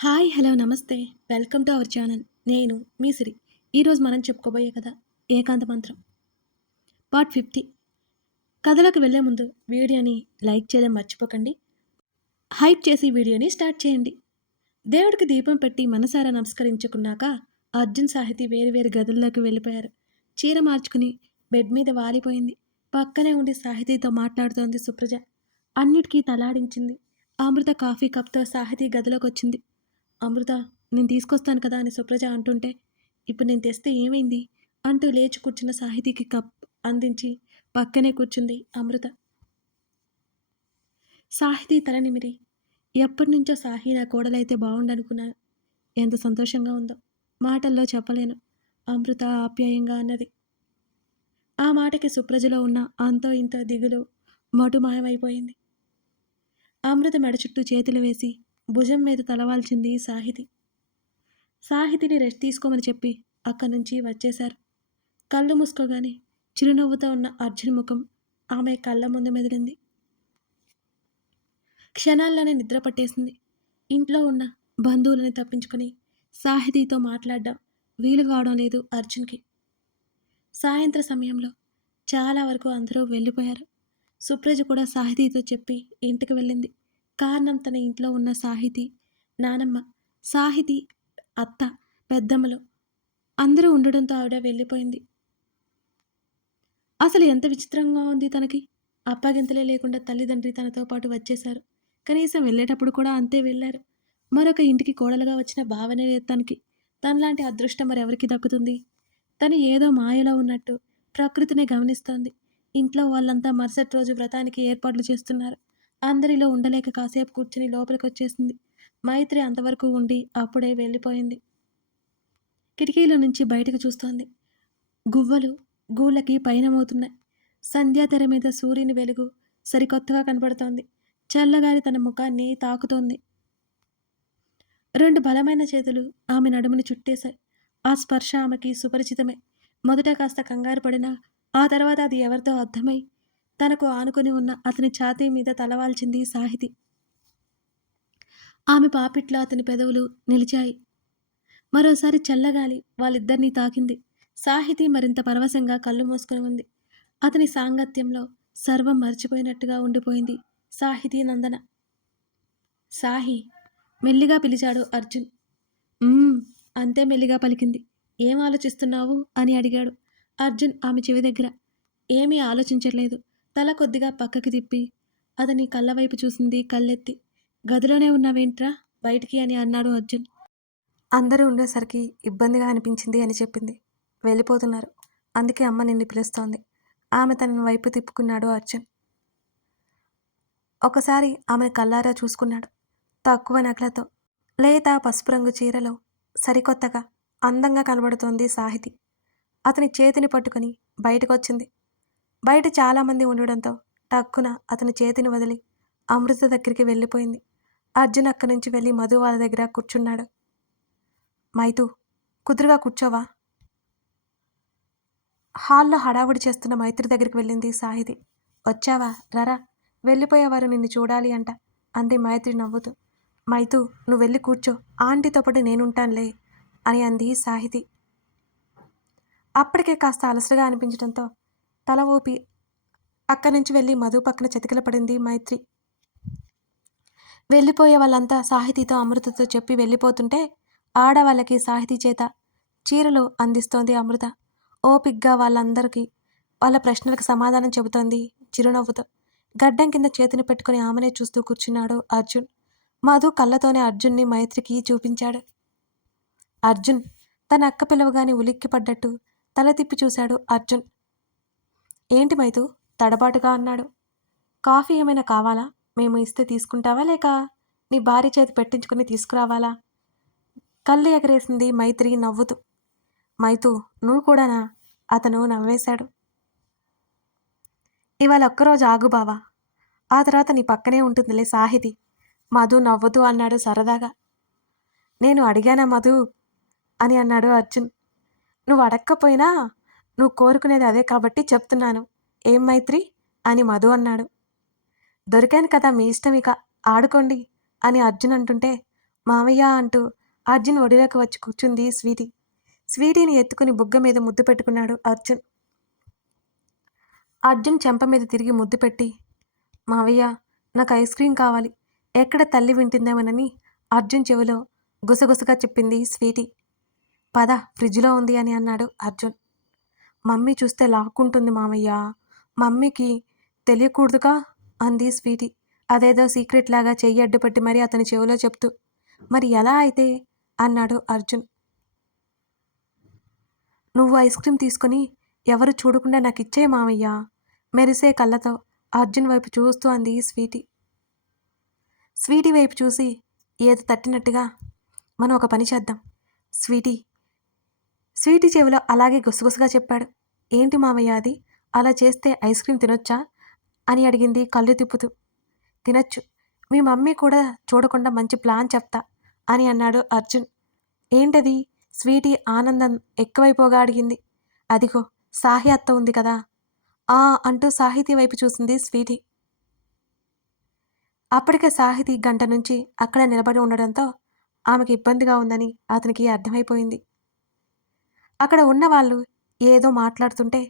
Hi! Hello! నమస్తే. Welcome to our channel. నేను మీ సిరి. ఈరోజు మనం చెప్పుకోబోయే కథ 'ఏకాంత మంత్రం' పార్ట్ 50. కథలోకి వెళ్ళే ముందు వీడియోని లైక్ చేయడం మర్చిపోకండి. హైప్ చేసి వీడియోని స్టార్ట్ చేయండి. దేవుడికి దీపం పెట్టి మనసారా నమస్కరించుకున్నాక అర్జున్, సాహితి వేరు వేరు గదుల్లోకి వెళ్ళిపోయారు. చీర మార్చుకుని బెడ్ మీద వాలిపోయింది. పక్కనే ఉండి సాహితీతో మాట్లాడుతోంది సుప్రజ. అన్నిటికీ తలాడించింది. అమృత కాఫీ కప్‌తో సాహితీ గదిలోకొచ్చింది. అమృత, నేను తీసుకొస్తాను కదా అని సుప్రజ అంటుంటే, ఇప్పుడు నేను తెస్తే ఏమైంది అంటూ లేచి కూర్చున్న సాహితీకి కప్ అందించి పక్కనే కూర్చుంది అమృత. సాహితీ తల నిమిరి, ఎప్పటినుంచో సాహి నా కోడలైతే బాగుండనుకున్నాను. ఎంత సంతోషంగా ఉందో మాటల్లో చెప్పలేను, అమృత ఆప్యాయంగా అన్నది. ఆ మాటకి సుప్రజలో ఉన్న అంతో ఇంతో దిగులు మటుమాయమైపోయింది. అమృత మెడ చుట్టూ చేతులు వేసి భుజం మీద తలవాల్చింది సాహితి. సాహితిని రెస్ట్ తీసుకోమని చెప్పి అక్కడి నుంచి వచ్చేశారు. కళ్ళు మూసుకోగానే చిరునవ్వుతో ఉన్న అర్జున్ ముఖం ఆమె కళ్ళ ముందు మెదిలింది. క్షణాల్లోనే నిద్ర పట్టేసింది. ఇంట్లో ఉన్న బంధువులని తప్పించుకొని సాహితీతో మాట్లాడడం వీలు కావడం లేదు అర్జున్కి. సాయంత్ర సమయంలో చాలా వరకు అందరూ వెళ్ళిపోయారు. సుప్రజ కూడా సాహితీతో చెప్పి ఇంటికి వెళ్ళింది. కారణం తన ఇంట్లో ఉన్న సాహితి, నానమ్మ, సాహితి అత్త, పెద్దమ్మలు అందరూ ఉండడంతో ఆవిడ వెళ్ళిపోయింది. అసలు ఎంత విచిత్రంగా ఉంది తనకి. అప్పగింతలే లేకుండా తల్లిదండ్రి తనతో పాటు వచ్చేశారు. కనీసం వెళ్ళేటప్పుడు కూడా అంతే వెళ్ళారు. మరొక ఇంటికి కోడలుగా వచ్చిన భావనే లేదు తనకి. తనలాంటి అదృష్టం మరెవరికి దక్కుతుంది? తను ఏదో మాయలో ఉన్నట్టు ప్రకృతిని గమనిస్తోంది. ఇంట్లో వాళ్ళంతా మరుసటి రోజు వ్రతానికి ఏర్పాట్లు చేస్తున్నారు. అందరిలో ఉండలేక కాసేపు కూర్చుని లోపలికొచ్చేసింది. మైత్రి అంతవరకు ఉండి అప్పుడే వెళ్ళిపోయింది. కిటికీలో నుంచి బయటకు చూస్తోంది. గువ్వలు గూళ్ళకి పయనమవుతున్నాయి. సంధ్యాతెర మీద సూర్యుని వెలుగు సరికొత్తగా కనపడుతోంది. చల్లగాలి తన ముఖాన్ని తాకుతోంది. రెండు బలమైన చేతులు ఆమె నడుముని చుట్టేశాయి. ఆ స్పర్శ ఆమెకి సుపరిచితమే. మొదట కాస్త కంగారు పడినా ఆ తర్వాత అది ఎవరితో అర్థమై తనకు ఆనుకొని ఉన్న అతని ఛాతీ మీద తలవాల్చింది సాహితి. ఆమె పాపిట్లో అతని పెదవులు నిలిచాయి. మరోసారి చల్లగాలి వాళ్ళిద్దరినీ తాకింది. సాహితి మరింత పరవశంగా కళ్ళు మూసుకుని ఉంది. అతని సాంగత్యంలో సర్వం మర్చిపోయినట్టుగా ఉండిపోయింది సాహితీ నందన. సాహి, మెల్లిగా పిలిచాడు అర్జున్. అంతే మెల్లిగా పలికింది. ఏం ఆలోచిస్తున్నావు అని అడిగాడు అర్జున్ ఆమె చెవి దగ్గర. ఏమీ ఆలోచించట్లేదు. తల కొద్దిగా పక్కకి తిప్పి అతని కళ్ళవైపు చూసింది కళ్ళెత్తి. గదిలోనే ఉన్నావేంట్రా, బయటికి అని అన్నాడు అర్జున్. అందరూ ఉండేసరికి ఇబ్బందిగా అనిపించింది అని చెప్పింది. వెళ్ళిపోతున్నారు, అందుకే అమ్మ నిన్ను పిలుస్తోంది. ఆమె తన వైపు తిప్పుకున్నాడు అర్జున్. ఒకసారి ఆమెను కళ్ళారా చూసుకున్నాడు. తక్కువ నగలతో లేత పసుపు రంగు చీరలో సరికొత్తగా అందంగా కనబడుతోంది సాహితి. అతని చేతిని పట్టుకుని బయటకొచ్చింది. బయట చాలామంది ఉండడంతో టక్కున అతని చేతిని వదిలి అమృత దగ్గరికి వెళ్ళిపోయింది. అర్జున్ అక్కడి నుంచి వెళ్ళి మధు వాళ్ళ దగ్గర కూర్చున్నాడు. మైతూ, కుదురుగా కూర్చోవా? హాల్లో హడావుడి చేస్తున్న మైత్రి దగ్గరికి వెళ్ళింది సాహితి. వచ్చావా, రరా, వెళ్ళిపోయేవారు నిన్ను చూడాలి అంట అంది మైత్రి నవ్వుతూ. మైతూ, నువ్వు వెళ్ళి కూర్చో, ఆంటీతో పాటు నేనుంటానులే అని అంది సాహితి. అప్పటికే కాస్త అలసటగా అనిపించడంతో తల ఊపి అక్కడి నుంచి వెళ్ళి మధు పక్కన చతికిల పడింది మైత్రి. వెళ్ళిపోయే వాళ్ళంతా సాహితీతో అమృతతో చెప్పి వెళ్ళిపోతుంటే ఆడవాళ్ళకి సాహితీ చేత చీరలు అందిస్తోంది అమృత. ఓపిగ్గా వాళ్ళందరికీ వాళ్ళ ప్రశ్నలకు సమాధానం చెబుతోంది చిరునవ్వుతో. గడ్డం కింద చేతిని పెట్టుకుని ఆమెనే చూస్తూ కూర్చున్నాడు అర్జున్. మధు కళ్ళతోనే అర్జున్ని మైత్రికి చూపించాడు. అర్జున్ తన అక్క పిలవగానే ఉలిక్కి పడ్డట్టు తల తిప్పి చూశాడు అర్జున్. ఏంటి మైతూ, తడబాటుగా అన్నాడు. కాఫీ ఏమైనా కావాలా? మేము ఇస్తే తీసుకుంటావా, లేక నీ భార్య చేతి పెట్టించుకుని తీసుకురావాలా? కళ్ళు ఎగరేసింది మైత్రి నవ్వుతూ. మైతూ, నువ్వు కూడానా? అతను నవ్వేశాడు. ఇవాళ ఒక్కరోజు ఆగు బావా, ఆ తర్వాత నీ పక్కనే ఉంటుందిలే సాహితి, మధు నవ్వుతూ అన్నాడు సరదాగా. నేను అడిగానా మధు అని అన్నాడు అర్జున్. నువ్వు అడక్కపోయినా నువ్వు కోరుకునేది అదే కాబట్టి చెప్తున్నాను. ఏం మైత్రి అని మధు అన్నాడు. దొరికాను కదా, మీ ఇష్టం, ఇక ఆడుకోండి అని అర్జున్ అంటుంటే మావయ్య అంటూ అర్జున్ ఒడిలోకి వచ్చి కూర్చుంది స్వీటీ. స్వీటీని ఎత్తుకుని బుగ్గ మీద ముద్దు పెట్టుకున్నాడు అర్జున్. అర్జున్ చెంప మీద తిరిగి ముద్దు పెట్టి, మావయ్య నాకు ఐస్ క్రీం కావాలి, ఎక్కడ తల్లి వింటుందేమోనని అర్జున్ చెవిలో గుసగుసగా చెప్పింది స్వీటీ. పద ఫ్రిడ్జ్లో ఉంది అని అన్నాడు అర్జున్. మమ్మీ చూస్తే లాక్కుంటుంది మావయ్య, మమ్మీకి తెలియకూడదుగా అంది స్వీటీ అదేదో సీక్రెట్ లాగా చెయ్యి అడ్డుపెట్టి మరీ అతని చెవిలో చెప్తూ. మరి ఎలా అయితే అన్నాడు అర్జున్. నువ్వు ఐస్ క్రీం తీసుకుని ఎవరు చూడకుండా నాకు ఇచ్చే మావయ్య మెరిసే కళ్ళతో అర్జున్ వైపు చూస్తూ అంది స్వీటీ. స్వీటీ వైపు చూసి ఏదో తట్టినట్టుగా, మనం ఒక పని చేద్దాం స్వీటీ. స్వీటీ చెవిలో అలాగే గుసగుసగా చెప్పాడు. ఏంటి మావయ్య అది, అలా చేస్తే ఐస్ క్రీం తినొచ్చా అని అడిగింది కళ్ళు తిప్పుతూ. తినొచ్చు, మీ మమ్మీ కూడా చూడకుండా మంచి ప్లాన్ చెప్తా అని అన్నాడు అర్జున్. ఏంటది, స్వీటీ ఆనందం ఎక్కువైపోగా అడిగింది. అదిగో సాహి అత్త ఉంది కదా, ఆ అంటూ సాహితీ వైపు చూసింది స్వీటీ. అప్పటికే సాహితీ గంట నుంచి అక్కడ నిలబడి ఉండడంతో ఆమెకి ఇబ్బందిగా ఉందని అతనికి అర్థమైపోయింది. అక్కడ ఉన్న వాళ్ళు ఏదో మాట్లాడుతుంటే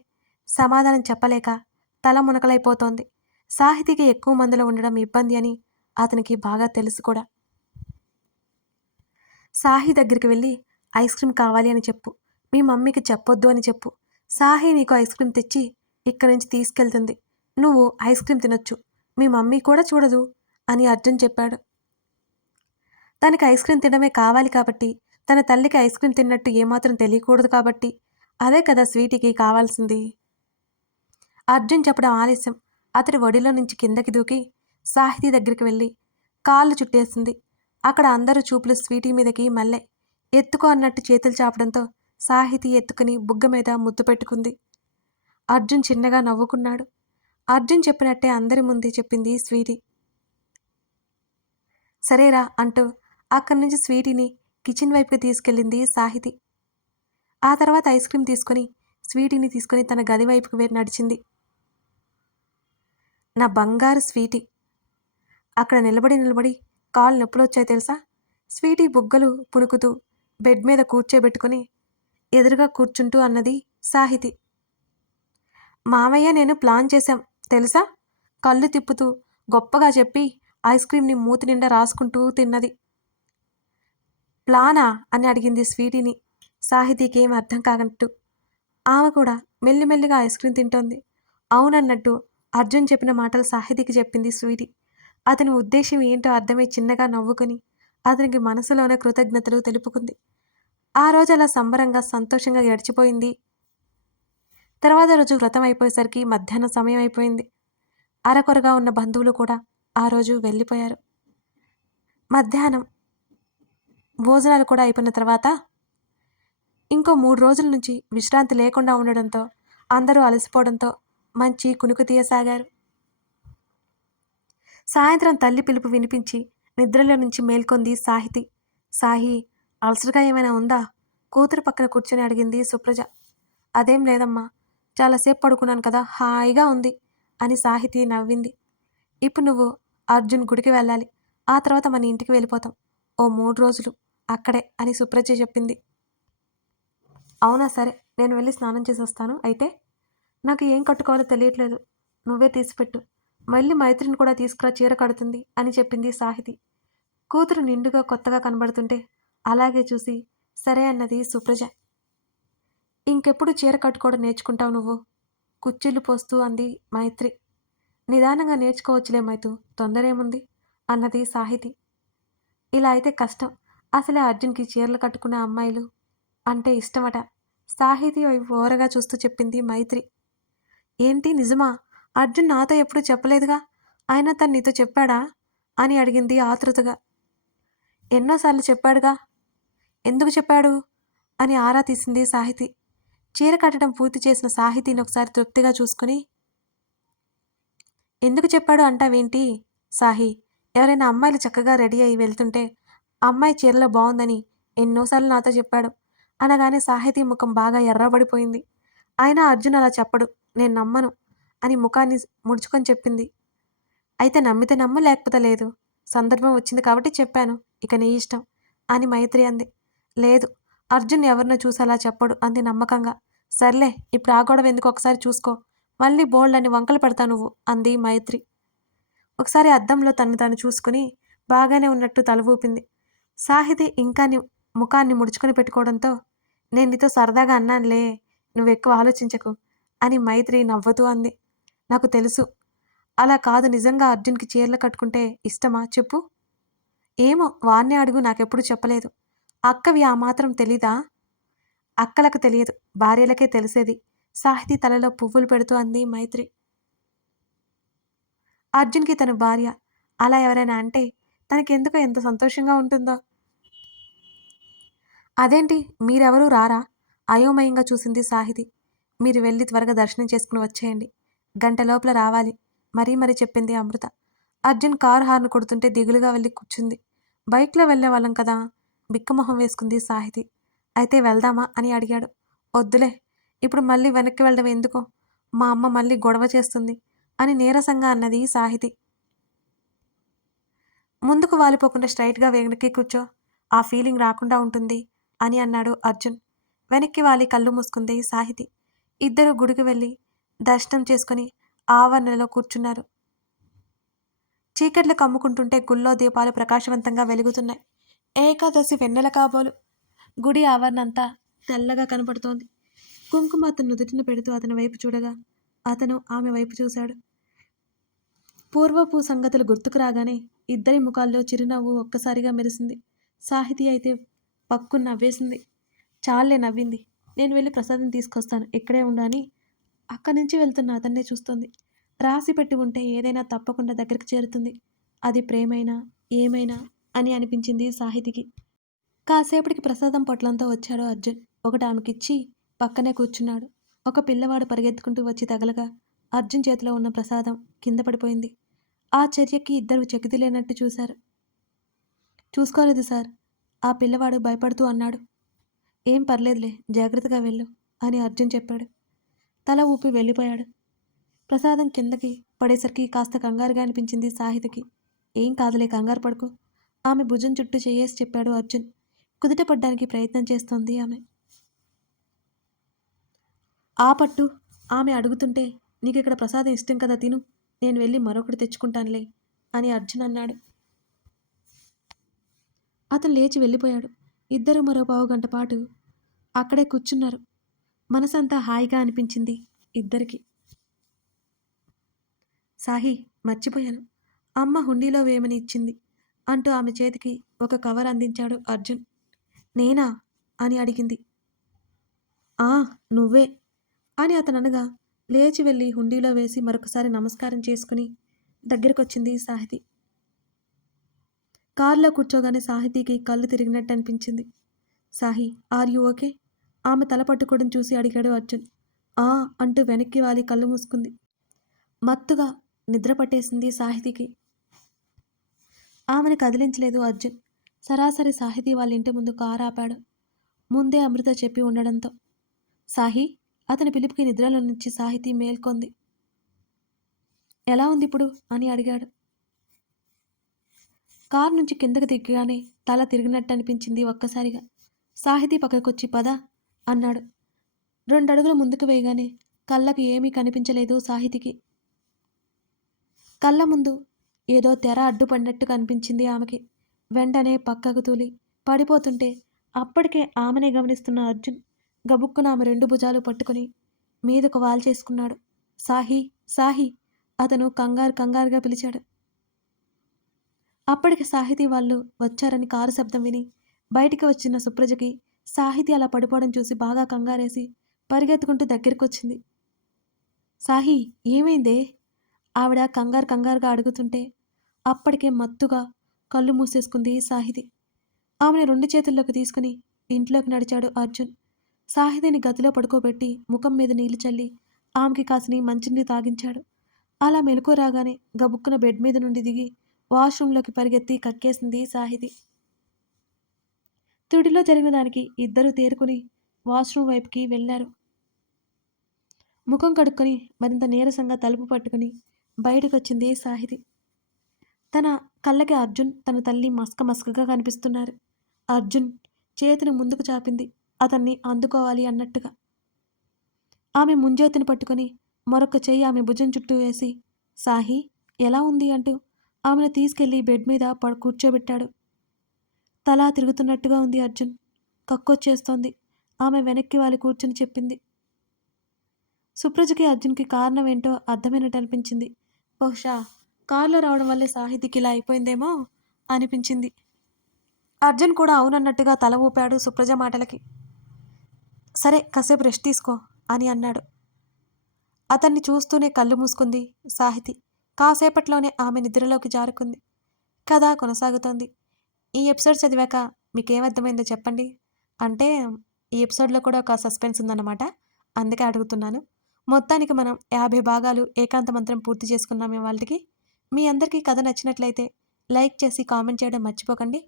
సమాధానం చెప్పలేక తల మునకలైపోతోంది. సాహితీకి ఎక్కువ మందిలో ఉండడం ఇబ్బంది అని అతనికి బాగా తెలుసు కూడా. సాహి దగ్గరికి వెళ్ళి ఐస్ క్రీం కావాలి అని చెప్పు, మీ మమ్మీకి చెప్పొద్దు అని చెప్పు, సాహి నీకు ఐస్ క్రీం తెచ్చి ఇక్కడి నుంచి తీసుకెళ్తుంది, నువ్వు ఐస్ క్రీం తినొచ్చు, మీ మమ్మీ కూడా చూడదు అని అర్జున్ చెప్పాడు. తనకి ఐస్ క్రీం తినడమే కావాలి కాబట్టి, తన తల్లికి ఐస్ క్రీం తిన్నట్టు ఏమాత్రం తెలియకూడదు కాబట్టి, అదే కదా స్వీటీకి కావాల్సింది. అర్జున్ చెప్పడం ఆలస్యం అతడి ఒడిలో నుంచి కిందకి దూకి సాహితీ దగ్గరికి వెళ్ళి కాళ్ళు చుట్టేసింది. అక్కడ అందరూ చూపులు స్వీటీ మీదకి మళ్ళే. ఎత్తుకో అన్నట్టు చేతులు చాపడంతో సాహితీ ఎత్తుకుని బుగ్గ మీద ముద్దు పెట్టుకుంది. అర్జున్ చిన్నగా నవ్వుకున్నాడు. అర్జున్ చెప్పినట్టే అందరి ముందే చెప్పింది స్వీటీ. సరేరా అంటూ అక్కడి నుంచి స్వీటీని కిచెన్ వైపుకి తీసుకెళ్ళింది సాహితీ. ఆ తర్వాత ఐస్ క్రీం తీసుకొని స్వీటీని తీసుకొని తన గది వైపుకి నడిచింది. నా బంగారు స్వీటీ. అక్కడ నిలబడి కాళ్ళు నొప్పులు వచ్చాయి తెలుసా. స్వీటీ బుగ్గలు పునుకుతూ బెడ్ మీద కూర్చోబెట్టుకుని ఎదురుగా కూర్చుంటూ అన్నది సాహితీ. మామయ్య నేను ప్లాన్ చేశాం తెలుసా, కళ్ళు తిప్పుతూ గొప్పగా చెప్పి ఐస్ క్రీంని మూతి నిండా రాసుకుంటూ తిన్నది. ప్లానా అని అడిగింది స్వీటీని సాహితీకి ఏం అర్థం కానట్టు. ఆమె కూడా మెల్లిమెల్లిగా ఐస్ క్రీం తింటోంది. అవునన్నట్టు అర్జున్ చెప్పిన మాటలు సాహితీకి చెప్పింది స్వీటీ. అతని ఉద్దేశం ఏంటో అర్థమై చిన్నగా నవ్వుకొని అతనికి మనసులోనే కృతజ్ఞతలు తెలుపుకుంది. ఆ రోజు అలా సంబరంగా సంతోషంగా గడిచిపోయింది. తర్వాత రోజు వ్రతం అయిపోయేసరికి మధ్యాహ్నం సమయం అయిపోయింది. అరకొరగా ఉన్న బంధువులు కూడా ఆ రోజు వెళ్ళిపోయారు. మధ్యాహ్నం భోజనాలు కూడా అయిపోయిన తర్వాత ఇంకో 3 రోజుల నుంచి విశ్రాంతి లేకుండా ఉండడంతో అందరూ అలసిపోవడంతో మంచి కునుకు తీయసాగారు. సాయంత్రం తల్లి పిలుపు వినిపించి నిద్రలో నుంచి మేల్కొంది సాహితి. సాహి, అలసటగా ఏమైనా ఉందా కూతురు పక్కన కూర్చొని అడిగింది సుప్రజ. అదేం లేదమ్మా, చాలాసేపు పడుకున్నాను కదా, హాయిగా ఉంది అని సాహితి నవ్వింది. ఇప్పుడు నువ్వు అర్జున్ గుడికి వెళ్ళాలి, ఆ తర్వాత మన ఇంటికి వెళ్ళిపోతాం, ఓ 3 రోజులు అక్కడే అని సుప్రజ చెప్పింది. అవునా సరే, నేను వెళ్ళి స్నానం చేసి వస్తాను. అయితే నాకు ఏం కట్టుకోవాలో తెలియట్లేదు, నువ్వే తీసిపెట్టు, మళ్ళీ మైత్రిని కూడా తీసుకురా, చీర కడుతుంది అని చెప్పింది సాహితి. కూతురు నిండుగా కొత్తగా కనబడుతుంటే అలాగే చూసి సరే అన్నది సుప్రజ. ఇంకెప్పుడు చీర కట్టుకోవడం నేర్చుకుంటావు నువ్వు, కుచ్చిళ్ళు పోస్తూ అంది మైత్రి. నిదానంగా నేర్చుకోవచ్చులే మైతు, తొందరేముంది అన్నది సాహితి. ఇలా అయితే కష్టం, అసలే అర్జున్కి చీరలు కట్టుకున్న అమ్మాయిలు అంటే ఇష్టమట. సాహితి ఓరగా చూస్తూ చెప్పింది మైత్రి. ఏంటి నిజమా, అర్జున్ నాతో ఎప్పుడూ చెప్పలేదుగా, అయినా తను నీతో చెప్పాడా అని అడిగింది ఆతృతగా. ఎన్నోసార్లు చెప్పాడుగా, ఎందుకు చెప్పాడు అని ఆరా తీసింది సాహితి. చీర కట్టడం పూర్తి చేసిన సాహితిని ఒకసారి తృప్తిగా చూసుకుని, ఎందుకు చెప్పాడు అంటావేంటి సాహి, ఎవరైనా అమ్మాయిలు చక్కగా రెడీ అయి వెళ్తుంటే అమ్మాయి చీరలో బాగుందని ఎన్నోసార్లు నాతో చెప్పాడు అనగానే సాహితీ ముఖం బాగా ఎర్రబడిపోయింది. అయినా అర్జున్ అలా చెప్పడు, నేను నమ్మను అని ముఖాన్ని ముడుచుకొని చెప్పింది. అయితే నమ్మితే నమ్ము, లేకపోతే లేదు. సందర్భం వచ్చింది కాబట్టి చెప్పాను. ఇక నీ ఇష్టం అని మైత్రి అంది. లేదు, అర్జున్ ఎవరినో చూసి అలా చెప్పడు అంది నమ్మకంగా. సర్లే, ఇప్పుడు ఆ గొడవ ఎందుకు, ఒకసారి చూసుకో. మళ్ళీ బోల్డన్ని వంకలు పెడతావు నువ్వు అంది మైత్రి. ఒకసారి అద్దంలో తను తాను చూసుకుని బాగానే ఉన్నట్టు తల ఊపింది. సాహితి ఇంకా ముఖాన్ని ముడుచుకుని పెట్టుకోవడంతో నేను నీతో సరదాగా అన్నానులే, నువ్వెక్కువ ఆలోచించకు అని మైత్రి నవ్వుతూ అంది. నాకు తెలుసు. అలా కాదు, నిజంగా అర్జున్కి చీరలు కట్టుకుంటే ఇష్టమా చెప్పు? ఏమో, వాణ్ణే అడుగు, నాకెప్పుడు చెప్పలేదు. అక్కవి ఆ మాత్రం తెలీదా? అక్కలకు తెలియదు, భార్యలకే తెలిసేది. సాహితీ తలలో పువ్వులు పెడుతూ అంది మైత్రి. అర్జున్కి తన భార్య అలా ఎవరైనా అంటే తనకెందుకో ఎంత సంతోషంగా ఉంటుందో. అదేంటి, మీరెవరూ రారా? అయోమయంగా చూసింది సాహితి. మీరు వెళ్ళి త్వరగా దర్శనం చేసుకుని వచ్చేయండి, గంట లోపల రావాలి మరీ చెప్పింది అమృత. అర్జున్ కారు హార్న్ కొడుతుంటే దిగులుగా వెళ్ళి కూర్చుంది. బైక్లో వెళ్ళే వాళ్ళం కదా, బిక్కమొహం వేసుకుంది సాహితి. అయితే వెళ్దామా అని అడిగాడు. వద్దులే, ఇప్పుడు మళ్ళీ వెనక్కి వెళ్ళడం ఎందుకో, మా అమ్మ మళ్ళీ గొడవ చేస్తుంది అని నీరసంగా అన్నది సాహితి. ముందుకు వాలిపోకుండా స్ట్రైట్గా వెనక్కి కూర్చో, ఆ ఫీలింగ్ రాకుండా ఉంటుంది అని అన్నాడు అర్జున్. వెనక్కి వాలి కళ్ళు మూసుకుంది సాహితి. ఇద్దరు గుడికి వెళ్ళి దర్శనం చేసుకుని ఆవరణలో కూర్చున్నారు. చీకట్లు కమ్ముకుంటుంటే గుళ్ళో దీపాలు ప్రకాశవంతంగా వెలుగుతున్నాయి. ఏకాదశి వెన్నెల కాబోలు. గుడి ఆవరణంతా తెల్లగా కనపడుతోంది. కుంకుమ అతను నుదుటిన పెడుతూ అతని వైపు చూడగా అతను ఆమె వైపు చూశాడు. పూర్వపు సంగతులు గుర్తుకు రాగానే ఇద్దరి ముఖాల్లో చిరునవ్వు ఒక్కసారిగా మెరిసింది. సాహితీ అయితే పక్కు నవ్వేసింది. చాలే నవ్వింది. నేను వెళ్ళి ప్రసాదం తీసుకొస్తాను, ఇక్కడే ఉండు అని అక్కడి నుంచి వెళ్తున్న అతన్నే చూస్తుంది. రాసి పెట్టి ఉంటే ఏదైనా తప్పకుండా దగ్గరికి చేరుతుంది. అది ప్రేమైనా ఏమైనా అని అనిపించింది సాహితికి. కాసేపటికి ప్రసాదం పొట్లంతో వచ్చాడు అర్జున్. ఒకటి ఆమెకిచ్చి పక్కనే కూర్చున్నాడు. ఒక పిల్లవాడు పరిగెత్తుకుంటూ వచ్చి తగలగా అర్జున్ చేతిలో ఉన్న ప్రసాదం కింద పడిపోయింది. ఆ చర్యకి ఇద్దరు చెకిదిలేనట్టు చూశారు. చూసుకోలేదు సార్, ఆ పిల్లవాడు భయపడుతూ అన్నాడు. ఏం పర్లేదులే, జాగ్రత్తగా వెళ్ళు అని అర్జున్ చెప్పాడు. తల ఊపి వెళ్ళిపోయాడు. ప్రసాదం కిందకి పడేసరికి కాస్త కంగారుగా అనిపించింది సాహితికి. ఏం కాదులే, కంగారు పడుకో, ఆమె భుజం చుట్టూ చేయేసి చెప్పాడు అర్జున్. కుదుట పడ్డానికి ప్రయత్నం చేస్తోంది ఆమె. ఆ పట్టు, ఆమె అడుగుతుంటే నీకు ఇక్కడ ప్రసాదం ఇష్టం కదా, తిను, నేను వెళ్ళి మరొకటి తెచ్చుకుంటానులే అని అర్జున్ అన్నాడు. అతను లేచి వెళ్ళిపోయాడు. ఇద్దరు మరో పావుగంట పాటు అక్కడే కూర్చున్నారు. మనసంతా హాయిగా అనిపించింది ఇద్దరికి. సాహి, మర్చిపోయాను, అమ్మ హుండీలో వేయమని ఇచ్చింది అంటూ ఆమె చేతికి ఒక కవర్ అందించాడు అర్జున్. నేనా అని అడిగింది. ఆ, నువ్వే అని అతను అనగా లేచి వెళ్ళి హుండీలో వేసి మరొకసారి నమస్కారం చేసుకుని దగ్గరకొచ్చింది సాహితి. కారులో కూర్చోగానే సాహితీకి కళ్ళు తిరిగినట్టు అనిపించింది. Sahi, are you okay? ఆమె తల పట్టుకోవడం చూసి అడిగాడు అర్జున్. ఆ అంటూ వెనక్కి వాలి కళ్ళు మూసుకుంది. మత్తుగా నిద్ర పట్టేసింది సాహితికి. ఆమెను కదిలించలేదు అర్జున్. సరాసరి సాహితీ వాళ్ళ ఇంటి ముందు కారు ఆపాడు. ముందే అమృత చెప్పి ఉండడంతో. సాహి, అతని పిలుపుకి నిద్రలో నుంచి సాహితీ మేల్కొంది. ఎలా ఉంది ఇప్పుడు అని అడిగాడు. కారు నుంచి కిందకు దిగ్గగానే తల తిరిగినట్టు అనిపించింది ఒక్కసారిగా. సాహితీ పక్కకొచ్చి పద అన్నాడు. 2 అడుగులు ముందుకు వేయగానే కళ్ళకు ఏమీ కనిపించలేదు సాహితికి. కళ్ళ ముందు ఏదో తెర అడ్డుపడినట్టు కనిపించింది ఆమెకి. వెంటనే పక్కకు తూలి పడిపోతుంటే అప్పటికే ఆమెనే గమనిస్తున్న అర్జున్ గబుక్కున ఆమె 2 భుజాలు పట్టుకుని మీదకు వాల్చేసుకున్నాడు. సాహి, సాహి అతను కంగారుగా పిలిచాడు. అప్పటికి సాహితీ వాళ్ళు వచ్చారని కారు శబ్దం విని బయటికి వచ్చిన సుప్రజకి సాహితీ అలా పడిపోవడం చూసి బాగా కంగారేసి పరిగెత్తుకుంటూ దగ్గరికొచ్చింది. సాహి, ఏమైందే? ఆవిడ కంగారుగా అడుగుతుంటే అప్పటికే మత్తుగా కళ్ళు మూసేసుకుంది సాహితి. ఆమెను 2 చేతుల్లోకి తీసుకుని ఇంట్లోకి నడిచాడు అర్జున్. సాహితిని గదిలో పడుకోబెట్టి ముఖం మీద నీళ్లు చల్లి ఆమెకి కాసిని మంచినీళ్ళు తాగించాడు. అలా మెలకు రాగానే గబుక్కున బెడ్ మీద నుండి దిగి వాష్రూంలోకి పరిగెత్తి కక్కేసింది సాహితి. తుడిలో జరిగిన దానికి ఇద్దరూ తేరుకుని వాష్రూమ్ వైపుకి వెళ్లారు. ముఖం కడుక్కొని మరింత నీరసంగా తలుపు పట్టుకుని బయటకొచ్చింది సాహితి. తన కళ్ళకి అర్జున్, తన తల్లి మసకగా కనిపిస్తున్నారు. అర్జున్ చేతిని ముందుకు చాపింది, అతన్ని అందుకోవాలి అన్నట్టుగా. ఆమె ముంజేతిని పట్టుకొని మరొక చెయ్యి ఆమె భుజం చుట్టూ వేసి, సాహి ఎలా ఉంది అంటూ ఆమెను తీసుకెళ్లి బెడ్ మీద కూర్చోబెట్టాడు. తలా తిరుగుతున్నట్టుగా ఉంది అర్జున్. కక్కొచ్చేస్తోంది. ఆమె వెనక్కి వాలి కూర్చుని చెప్పింది. సుప్రజకి అర్జున్కి కారణం ఏంటో అర్థమైనట్టు అనిపించింది. బహుశా కారులో రావడం వల్లే సాహితికి ఇలా అయిపోయిందేమో అనిపించింది. అర్జున్ కూడా అవునన్నట్టుగా తల ఊపాడు సుప్రజ మాటలకి. సరే కాసేపు రెస్ట్ తీసుకో అని అన్నాడు. అతన్ని చూస్తూనే కళ్ళు మూసుకుంది సాహితి. కాసేపట్లోనే ఆమె నిద్రలోకి జారుకుంది. కథ కొనసాగుతోంది. ఈ ఎపిసోడ్ చదివాక మీకేమర్థమైందో చెప్పండి. అంటే ఈ ఎపిసోడ్లో కూడా ఒక సస్పెన్స్ ఉందన్నమాట, అందుకే అడుగుతున్నాను. మొత్తానికి మనం 50 భాగాలు ఏకాంత మంత్రం పూర్తి చేసుకున్నాం ఇవాల్టికి. మీ అందరికీ కథ నచ్చినట్లయితే లైక్ చేసి కామెంట్ చేయడం మర్చిపోకండి.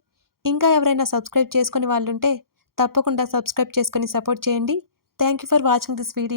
ఇంకా ఎవరైనా సబ్స్క్రైబ్ చేసుకుని వాళ్ళుంటే తప్పకుండా సబ్స్క్రైబ్ చేసుకొని సపోర్ట్ చేయండి. Thank you for watching this video.